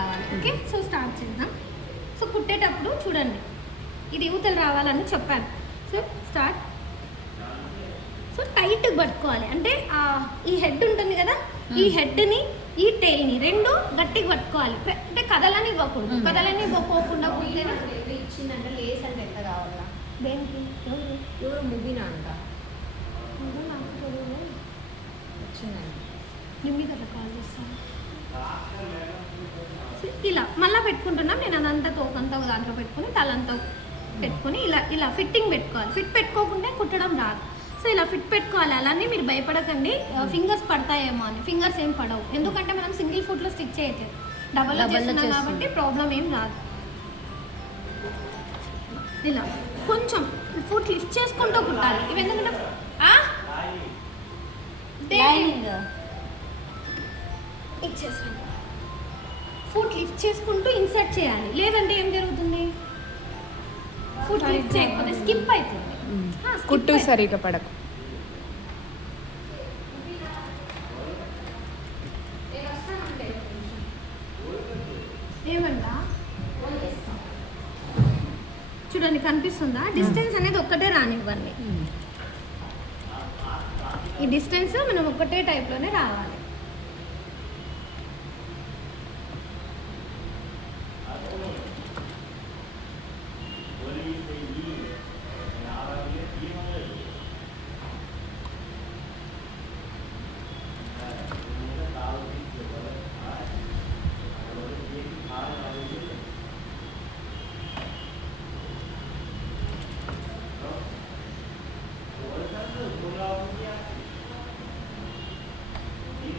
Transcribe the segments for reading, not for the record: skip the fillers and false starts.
రావాలి. Okay, so start చేద్దాం. So కుట్టేటప్పుడు చూడండి, ఇది యువతలు రావాలని చెప్పాను. So start. సో టైట్గా పట్టుకోవాలి, అంటే ఈ హెడ్ ఉంటుంది కదా, ఈ హెడ్ని ఈ టైల్ని రెండు గట్టిగా పట్టుకోవాలి, అంటే కదలని ఇవ్వకూడదు. కదలని ఇవ్వకోకుండా ఇచ్చిందంటే లేస్ అంటే ఎంత కావాలా? దేనికి ఎవరు ముగినా అంట నాకు తెలియదు. వచ్చిందండి నీ మీద కాల్ చేస్తాను. ఇలా మళ్ళీ పెట్టుకుంటున్నాం. నేను అదంతా తోకంతా దాంట్లో పెట్టుకుని తలంతా పెట్టుకుని ఇలా ఇలా ఫిట్టింగ్ పెట్టుకోవాలి. ఫిట్ పెట్టుకోకుండా కుట్టడం రాదు. సో ఇలా ఫిట్ పెట్టుకోవాలి. అలానే మీరు భయపడకండి ఫింగర్స్ పడతాయేమో అని. ఫింగర్స్ ఏం పడవు, ఎందుకంటే మనం సింగిల్ ఫుట్లో స్టిచ్ చేయట్లేదు, డబల్ చేస్తున్నాం కాబట్టి ప్రాబ్లం ఏం రాదు. ఇలా కొంచెం ఫుట్ లిఫ్ట్ చేసుకుంటూ కుట్టాలి. ఇవి ఎందుకంటే ఇచ్చేసాను. ఫుట్ లిఫ్ట్ చేసుకుంటూ ఇన్సర్ట్ చేయాలి, లేదంటే ఏం జరుగుతుంది, ఫుట్ లిఫ్ట్ చేయకపోతే స్కిప్ అవుతుంది. కుట్టు సరిగా పడకు. ఏమంటా చూడండి, కనిపిస్తుందా? డిస్టెన్స్ అనేది ఒక్కటే రానివ్వండి. ఈ డిస్టెన్స్ మనం ఒక్కటే టైప్లోనే రావాలి.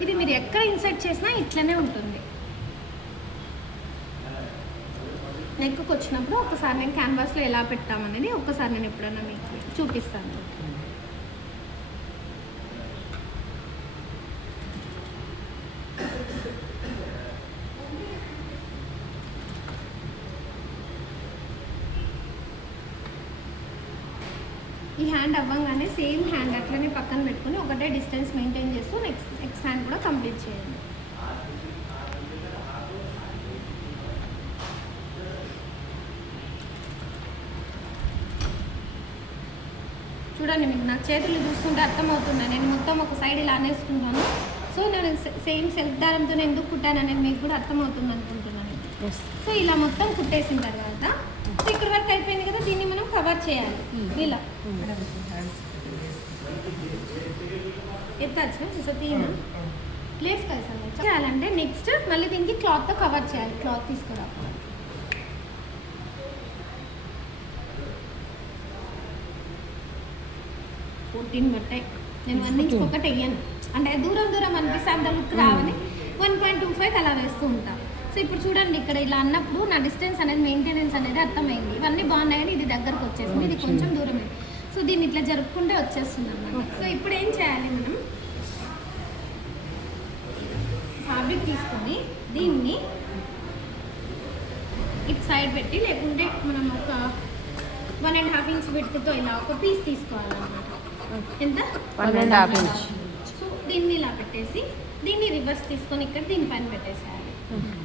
ఇది మీరు ఎక్కడ ఇన్సర్ట్ చేసినా ఇట్లనే ఉంటుంది. నెక్కి వచ్చినప్పుడు ఒకసారి నేను క్యాన్వాస్లో ఎలా పెట్టామనేది ఒకసారి నేను ఎప్పుడైనా మీకు చూపిస్తాను. ఈ హ్యాండ్ అవ్వగానే సేమ్ హ్యాండ్ అట్లనే పక్కన పెట్టుకుని ఒకటే డిస్టెన్స్ మెయింటైన్ చేస్తూ నెక్స్ట్ హ్యాండ్ కూడా కంప్లీట్ చేయండి. చూడండి, మీకు నా చేతులు చూస్తుంటే అర్థమవుతుంది. నేను మొత్తం ఒక సైడ్ ఇలా అనేసుకుంటాను. సో నేను సేమ్ సెల్ఫ్ దారంతో ఎందుకు కుట్టాను అనేది మీకు కూడా అర్థమవుతుంది అనుకుంటున్నాను. సో ఇలా మొత్తం కుట్టేసిన తర్వాత ఇక్కడ వరకు అయిపోయింది కదా, దీన్ని మనం కవర్ చేయాలి. ఇలా ఎత్తచ్చు తీనా ప్లేస్ కలిసి చేయాలంటే నెక్స్ట్ మళ్ళీ దీనికి క్లాత్తో కవర్ చేయాలి. క్లాత్ తీసుకురా, దీన్ని బట్టాయి. నేను 1 ఇంచ్ ఒకటి వెయ్యను, అంటే దూరం దూరం అనిపిస్తే అంత లుక్ రావని 1.25 అలా వేస్తూ ఉంటాను. సో ఇప్పుడు చూడండి, ఇక్కడ ఇలా అన్నప్పుడు నా డిస్టెన్స్ అనేది మెయింటెనెన్స్ అనేది అర్థమైంది. ఇవన్నీ బాగున్నాయి కానీ ఇది దగ్గరకు వచ్చేసింది, ఇది కొంచెం దూరమే. సో దీన్ని ఇట్లా జరుపుకుంటే వచ్చేస్తుంది అన్నమాట. సో ఇప్పుడు ఏం చేయాలి, మనం ఫ్యాబ్రిక్ తీసుకొని దీన్ని ఇటు సైడ్ పెట్టి, లేకుంటే మనం ఒక 1.5 ఇంచ్ విడ్త్తో ఇలా ఒక పీస్ తీసుకోవాలన్నమాట. ఎంత 1.5 ఇంచ్. సో దీన్ని ఇలా పెట్టేసి దీన్ని రివర్స్ తీసుకొని ఇక్కడ దీనిపైన పెట్టేసేయాలి.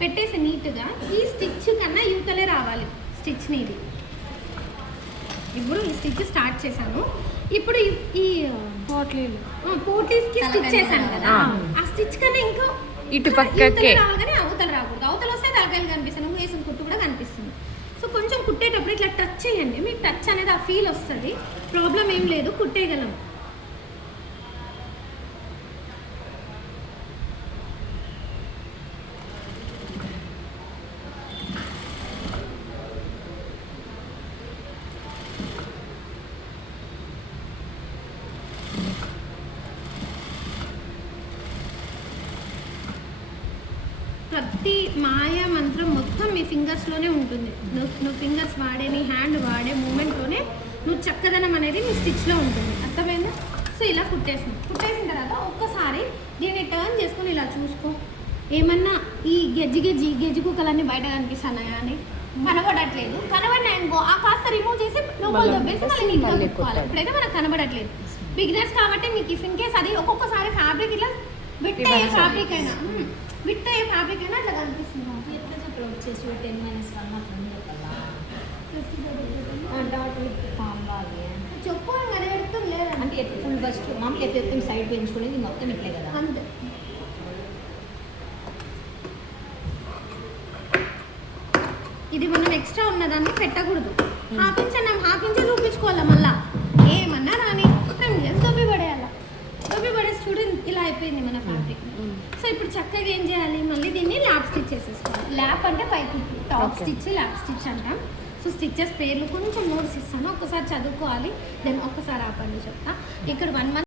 పెట్టేసి నీట్గా ఈ స్టిచ్ కన్నా యువతలే రావాలి స్టిచ్ని. ఇది ఇప్పుడు ఈ స్టిచ్ స్టార్ట్ చేశాను. ఇప్పుడు ఈ పోట్లీస్కి స్టిచ్ చేశాను కదా, ఆ స్టిచ్ కన్నా ఇంకా ఇటు పక్కకే రాగానే అవతల రాకూడదు. అవతల వస్తే తలకాయలు కనిపిస్తుంది, నువ్వు వేసిన కుట్టు కూడా కనిపిస్తుంది. సో కొంచెం కుట్టేటప్పుడు ఇట్లా టచ్ చేయండి, మీకు టచ్ అనేది ఆ ఫీల్ వస్తుంది. ప్రాబ్లం ఏం లేదు, కుట్టేయగలం. ప్రతి మాయా మంత్రం మొత్తం మీ ఫింగర్స్లోనే ఉంటుంది. నువ్వు ఫింగర్స్ వాడే, నీ హ్యాండ్ వాడే మూమెంట్లోనే నువ్వు చక్కదనం అనేది నీ స్టిచ్లో ఉంటుంది. అర్థమైందా? సో ఇలా కుట్టేసిన తర్వాత ఒక్కసారి దీన్ని టర్న్ చేసుకొని ఇలా చూసుకో. ఏమన్నా ఈ గెజ్జి కుక్కలన్నీ బయట కనిపిస్తున్నాయా అని కనబడట్లేదు. కనబడినాయనుకో ఆ కాస్త రిమూవ్ చేసి లోపల దొబ్బేసి మళ్ళీ నీట్గా కుట్టుకోవాలి. ఇప్పుడైతే మనకు కనబడట్లేదు, బిగినర్స్ కాబట్టి మీకు ఇఫ్ ఇన్ కేస్ అది ఒక్కొక్కసారి ఫ్యాబ్రిక్ ఇట్లా విట్ అయ్యే ఫ్యాబ్రిక్ అయినా అట్లా కనిపిస్తుంది. అట్లా వచ్చేసి 10-1 అట్లా ఉంది కదా డాట్ విత్ ఫామ్ బాగా చెప్పు అదే పెడతాం లేదా అంటే ఎట్లా ఫుల్ ఫస్ట్ మామూలు ఎట్లా చెప్తాం సైడ్ పెంచుకునేది మొత్తం ఇట్లే కదా అంతే. ఇది మనం ఎక్స్ట్రా ఉన్నదాన్ని పెట్టకూడదు. హాఫ్ ఇంచే చూపించుకోవాలా మళ్ళా ఏమన్నా రాని దొబ్బి పడేయాల. దొబ్బి పడేసి చూడు ఇలా అయిపోయింది మన ఫ్యాబ్రిక్. సో ఇప్పుడు చక్కగా ఏం చేయాలి, మళ్ళీ దీన్ని ల్యాప్ స్టిచ్ చేసేసుకోవాలి. ల్యాప్ అంటే పైకి టాప్ స్టిచ్, ల్యాప్ స్టిచ్ అంటాం. సో స్టిచ్చెస్ పేర్లు కొంచెం నోట్స్ ఇస్తాను, ఒక్కసారి చదువుకోవాలి, దెన్ ఒక్కసారి ఆపండి చెప్తా. ఇక్కడ 1 month